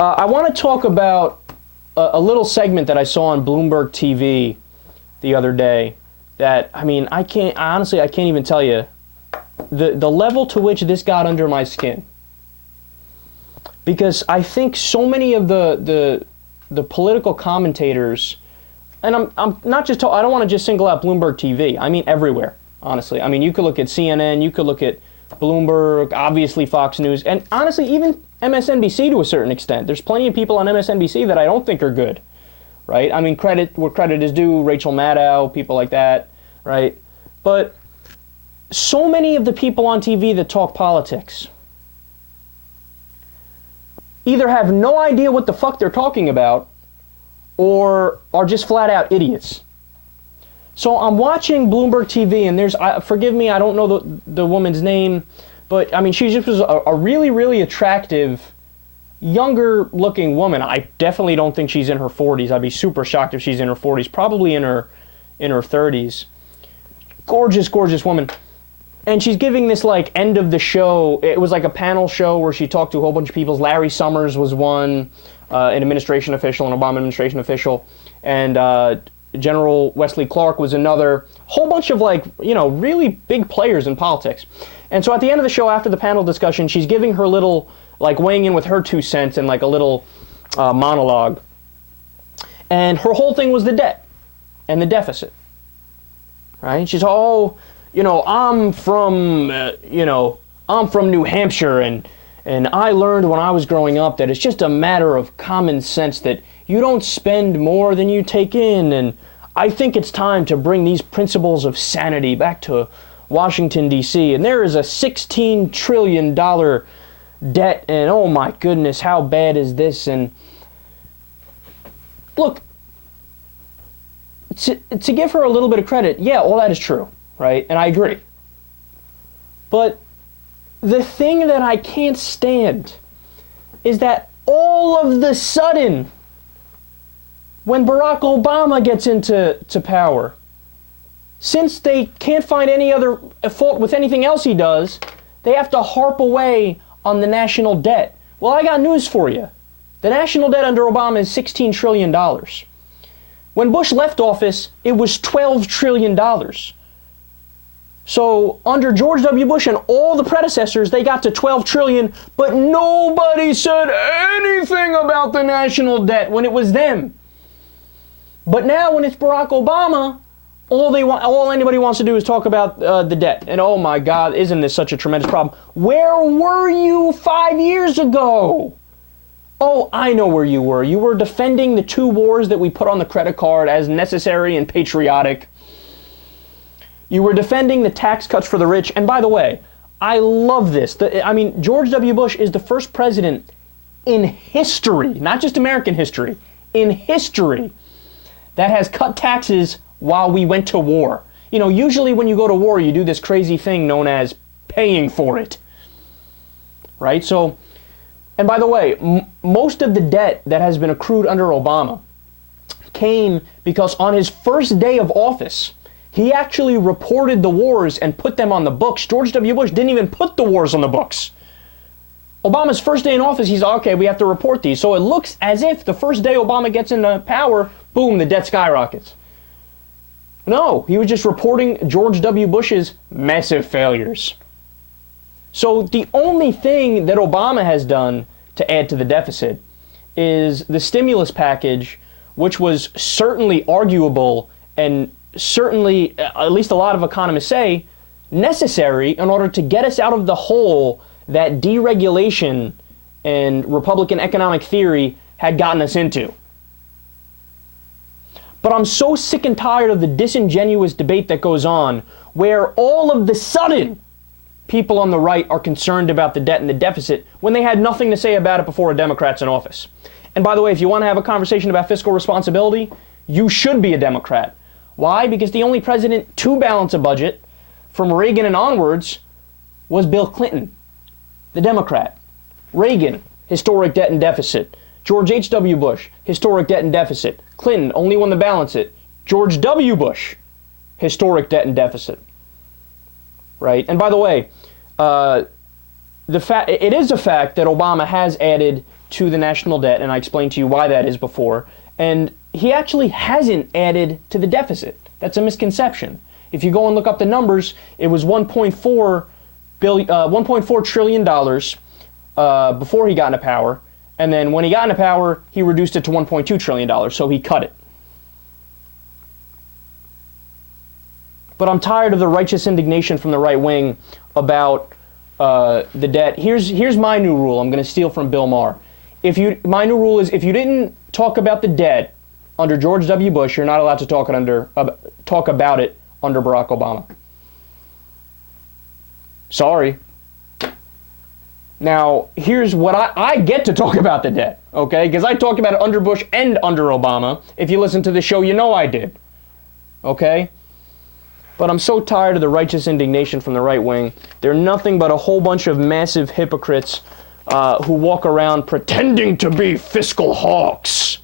I want to talk about a little segment that I saw on Bloomberg TV the other day that, I mean, I honestly can't even tell you the level to which this got under my skin. Because I think so many of the political commentators, and I'm not just I don't want to just single out Bloomberg TV. I mean everywhere, honestly. I mean, you could look at CNN, you could look at Bloomberg, obviously Fox News, and honestly even MSNBC to a certain extent. There's plenty of people on MSNBC that I don't think are good, right? I mean, credit where credit is due, Rachel Maddow, people like that, right? But so many of the people on TV that talk politics either have no idea what the fuck they're talking about or are just flat out idiots. So I'm watching Bloomberg TV, and there's, forgive me, I don't know the woman's name, but I mean, she just was a really, really attractive, younger looking woman. I definitely don't think she's in her 40s. I'd be super shocked if she's in her 40s, probably in her 30s. Gorgeous, gorgeous woman. And she's giving this like end of the show. It was like a panel show where she talked to a whole bunch of people. Larry Summers was one, an administration official, an Obama administration official, and General Wesley Clark was another. Whole bunch of like, you know, really big players in politics. And so at the end of the show, after the panel discussion, she's giving her little, like weighing in with her 2 cents and like a little monologue. And her whole thing was the debt and the deficit, right? She's all, you know, I'm from New Hampshire, and I learned when I was growing up that it's just a matter of common sense that you don't spend more than you take in, and I think it's time to bring these principles of sanity back to Washington, D.C., and there is a $16 trillion debt, and oh my goodness, how bad is this? And look, to give her a little bit of credit, yeah, all that is true, right? And I agree. But the thing that I can't stand is that all of the sudden, when Barack Obama gets into power, since they can't find any other fault with anything else he does, they have to harp away on the national debt. Well, I got news for you. The national debt under Obama is $16 trillion. When Bush left office, it was $12 trillion. So under George W. Bush and all the predecessors, they got to $12 trillion, but nobody said anything about the national debt when it was them. But now when it's Barack Obama, all anybody wants to do is talk about the debt. And oh my God, isn't this such a tremendous problem? Where were you 5 years ago? Oh, I know where you were. You were defending the 2 wars that we put on the credit card as necessary and patriotic. You were defending the tax cuts for the rich. And by the way, I love this. George W. Bush is the first president in history, not just American history, in history, that has cut taxes while we went to war. You know, usually when you go to war, you do this crazy thing known as paying for it, right? So, and by the way, most of the debt that has been accrued under Obama came because on his first day of office, he actually reported the wars and put them on the books. George W. Bush didn't even put the wars on the books. Obama's first day in office, he's okay, we have to report these. So it looks as if the first day Obama gets into power, boom, the debt skyrockets. No, he was just reporting George W. Bush's massive failures. So the only thing that Obama has done to add to the deficit is the stimulus package, which was certainly arguable and certainly, at least a lot of economists say, necessary in order to get us out of the hole that deregulation and Republican economic theory had gotten us into. But I'm so sick and tired of the disingenuous debate that goes on where all of the sudden people on the right are concerned about the debt and the deficit when they had nothing to say about it before a Democrat's in office. And by the way, if you want to have a conversation about fiscal responsibility, you should be a Democrat. Why? Because the only president to balance a budget from Reagan and onwards was Bill Clinton, the Democrat. Reagan, historic debt and deficit. George H.W. Bush, historic debt and deficit. Clinton, only one to balance it. George W. Bush, historic debt and deficit. Right? And by the way, it is a fact that Obama has added to the national debt, and I explained to you why that is before, and he actually hasn't added to the deficit. That's a misconception. If you go and look up the numbers, it was $1.4 trillion before he got into power, and then when he got into power, he reduced it to $1.2 trillion, so he cut it. But I'm tired of the righteous indignation from the right wing about the debt. Here's my new rule. I'm going to steal from Bill Maher. My new rule is if you didn't talk about the debt under George W. Bush, you're not allowed to talk about it under Barack Obama. Sorry. Now, here's what I get to talk about the debt, okay? Because I talked about it under Bush and under Obama. If you listen to the show, you know I did, okay? But I'm so tired of the righteous indignation from the right wing. They're nothing but a whole bunch of massive hypocrites who walk around pretending to be fiscal hawks.